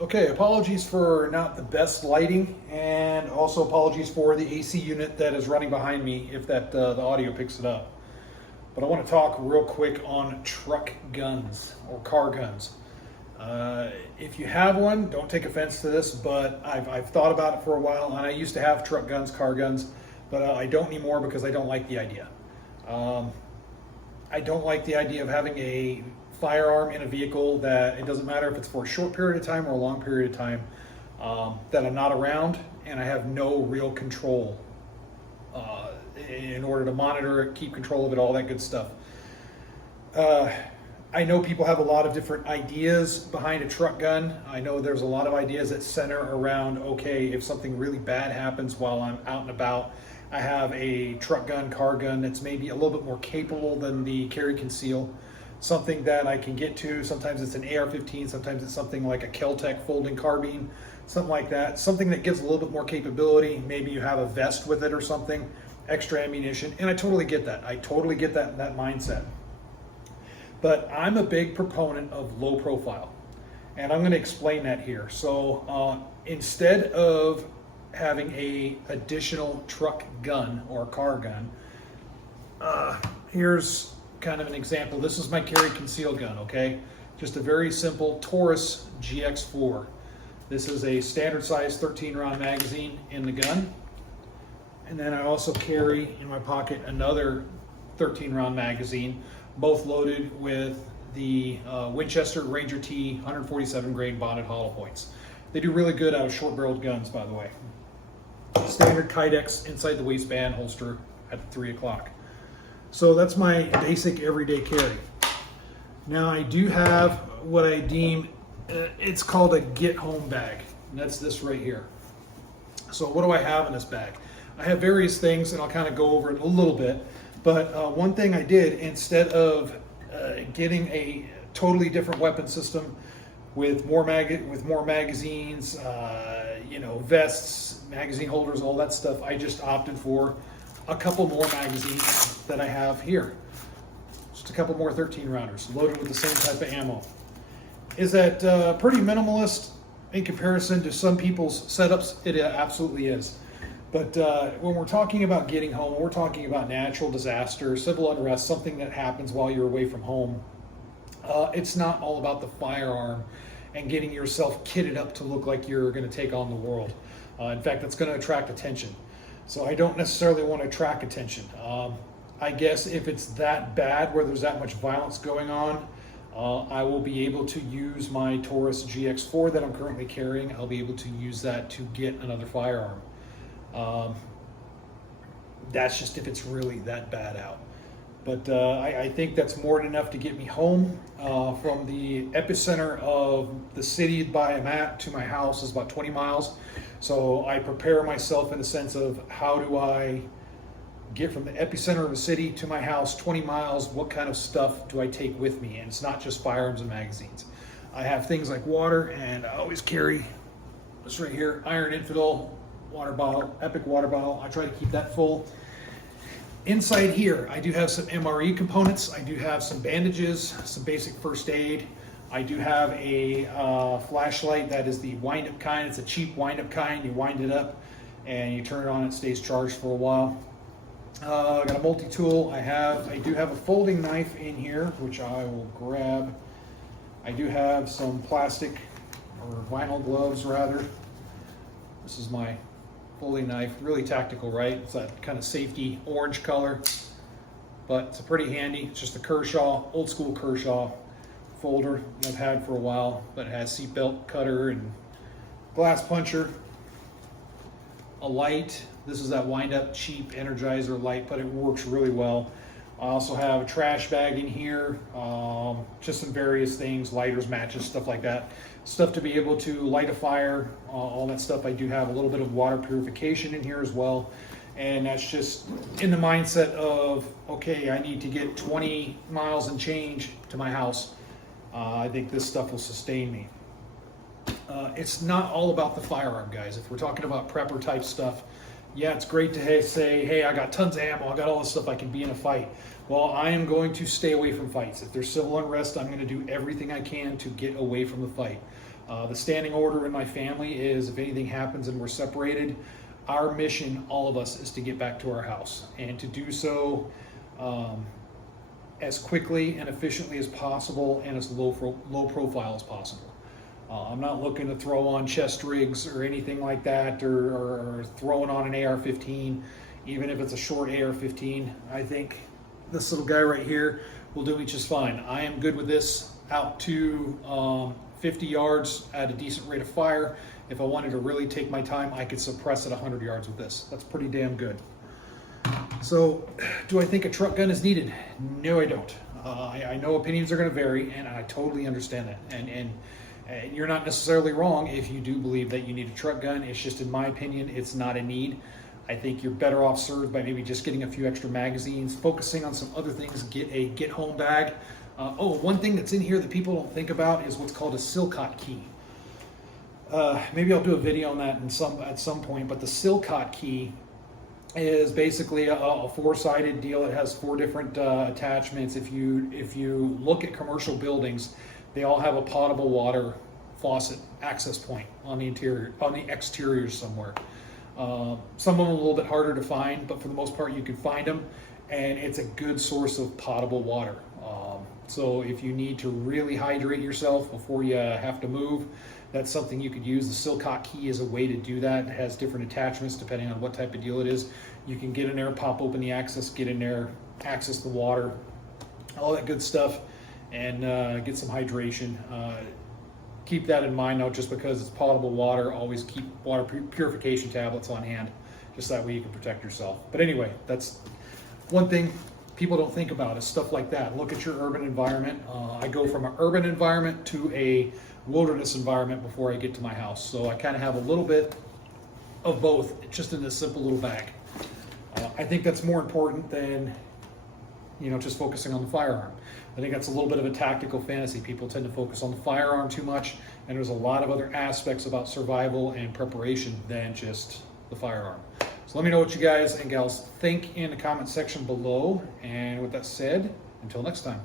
Okay, apologies for not the best lighting, and also apologies for the AC unit that is running behind me if the audio picks it up. But I want to talk real quick on truck guns or car guns. If you have one, don't take offense to this, but I've thought about it for a while, and I used to have truck guns, car guns, but I don't anymore because I don't like the idea. I don't like the idea of having a firearm in a vehicle that it doesn't matter if it's for a short period of time or a long period of time, that I'm not around and I have no real control in order to monitor it, keep control of it, all that good stuff. I know people have a lot of different ideas behind a truck gun. I know there's a lot of ideas that center around, okay, if something really bad happens while I'm out and about, I have a truck gun, car gun that's maybe a little bit more capable than the carry conceal. Something that I can get to. Sometimes it's an AR-15, sometimes it's something like a Kel-Tec folding carbine, something like that. Something that gives a little bit more capability. Maybe you have a vest with it or something, extra ammunition, and I totally get that. I totally get that mindset. But I'm a big proponent of low profile, and I'm going to explain that here. So instead of having a additional truck gun or car gun, here's kind of an example. This is my carry conceal gun, okay? Just a very simple Taurus GX4. This is a standard size 13 round magazine in the gun. And then I also carry in my pocket another 13 round magazine, both loaded with the Winchester Ranger T 147 grain bonded hollow points. They do really good out of short barreled guns, by the way. Standard Kydex inside the waistband holster at the 3 o'clock. So that's my basic everyday carry. Now I do have what I deem, it's called a get home bag. And that's this right here. So what do I have in this bag? I have various things, and I'll kind of go over it a little bit. But one thing I did, instead of getting a totally different weapon system with more magazines, vests, magazine holders, all that stuff, I just opted for a couple more magazines that I have here. Just a couple more 13 rounders loaded with the same type of ammo. Is that pretty minimalist in comparison to some people's setups? It absolutely is. But when we're talking about getting home, when we're talking about natural disaster, civil unrest, something that happens while you're away from home, it's not all about the firearm and getting yourself kitted up to look like you're going to take on the world. In fact, that's going to attract attention. So I don't necessarily want to attract attention. I guess if it's that bad, where there's that much violence going on, I will be able to use my Taurus GX4 that I'm currently carrying. I'll be able to use that to get another firearm. That's just if it's really that bad out. But I think that's more than enough to get me home. From the epicenter of the city by I'm at to my house is about 20 miles. So I prepare myself in the sense of how do I get from the epicenter of the city to my house 20 miles, what kind of stuff do I take with me? And it's not just firearms and magazines. I have things like water, and I always carry this right here, Iron Infidel water bottle, Epic water bottle. I try to keep that full. Inside here, I do have some MRE components. I do have some bandages, some basic first aid. I do have a flashlight that is the wind-up kind. It's a cheap wind-up kind. You wind it up and you turn it on, it stays charged for a while. I got a multi-tool. I do have a folding knife in here, which I will grab. I do have some plastic or vinyl gloves rather. This is my folding knife, really tactical, right? It's that kind of safety orange color, but it's pretty handy. It's just a Kershaw, old school Kershaw folder that I've had for a while, but it has seatbelt cutter and glass puncher, a light. This is that wind up cheap Energizer light, but it works really well. I also have a trash bag in here, just some various things, lighters, matches, stuff like that. Stuff to be able to light a fire, all that stuff. I do have a little bit of water purification in here as well. And that's just in the mindset of, okay, I need to get 20 miles and change to my house. I think this stuff will sustain me. It's not all about the firearm, guys. If we're talking about prepper type stuff, yeah, it's great to say, hey, I got tons of ammo, I got all this stuff, I can be in a fight. Well, I am going to stay away from fights. If there's civil unrest, I'm going to do everything I can to get away from the fight. The standing order in my family is if anything happens and we're separated, our mission, all of us, is to get back to our house, and to do so as quickly and efficiently as possible and as low profile as possible. I'm not looking to throw on chest rigs or anything like that, or throwing on an AR-15, even if it's a short AR-15. I think this little guy right here will do me just fine. I am good with this out to 50 yards at a decent rate of fire. If I wanted to really take my time, I could suppress at 100 yards with this. That's pretty damn good. So, do I think a truck gun is needed? No, I don't. I know opinions are going to vary, and I totally understand that. And you're not necessarily wrong if you do believe that you need a truck gun. It's just, in my opinion, it's not a need. I think you're better off served by maybe just getting a few extra magazines, focusing on some other things. Get a get-home bag. One thing that's in here that people don't think about is what's called a Silcott key. Maybe I'll do a video on that at some point, but the Silcott key is basically a four-sided deal. It has 4 different attachments. If you look at commercial buildings, they all have a potable water faucet access point on the exterior somewhere. Some of them are a little bit harder to find, but for the most part you can find them, and it's a good source of potable water. So if you need to really hydrate yourself before you have to move, that's something you could use. The Silcott key is a way to do that. It has different attachments depending on what type of deal it is. You can get in there, pop open the access, get in there, access the water, all that good stuff, and get some hydration. Keep that in mind, though, just because it's potable water, always keep water purification tablets on hand, just that way you can protect yourself. But anyway, that's one thing people don't think about, is stuff like that. Look at your urban environment. I go from an urban environment to a wilderness environment before I get to my house. So I kind of have a little bit of both just in this simple little bag. I think that's more important than, just focusing on the firearm. I think that's a little bit of a tactical fantasy. People tend to focus on the firearm too much, and there's a lot of other aspects about survival and preparation than just the firearm. So let me know what you guys and gals think in the comment section below. And with that said, until next time.